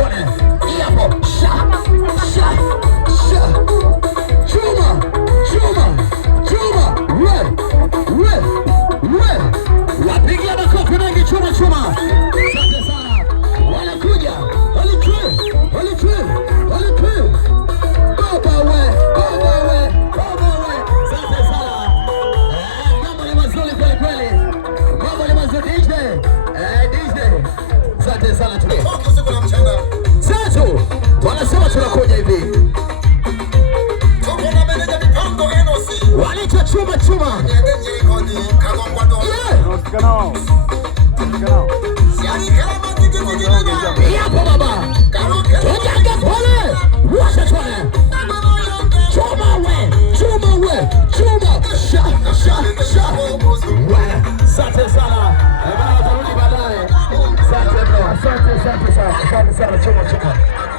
tuone. Hapo. Sha. Sha. Sha. Chuma. Chuma. Chuma. We. Wapigia makofi mengi chuma chuma. Asante sana. Wanakuja. Walitu. Baba we. Asante sana. Mambo ni mazuri kweli kweli. Mambo ni mazuri DJ. DJ. Asante sana tu. Usiku na mchana. Tatu. Wanasema tunakuja hivi. Tuko na meneja mipango Enosi. Walicho chuma. Yapo baba. Toka pole. Washa tuone. Chuma we. Sha. Asante sana. Bana tarudi baadaye. Asante bro. Asante sana. Chuma.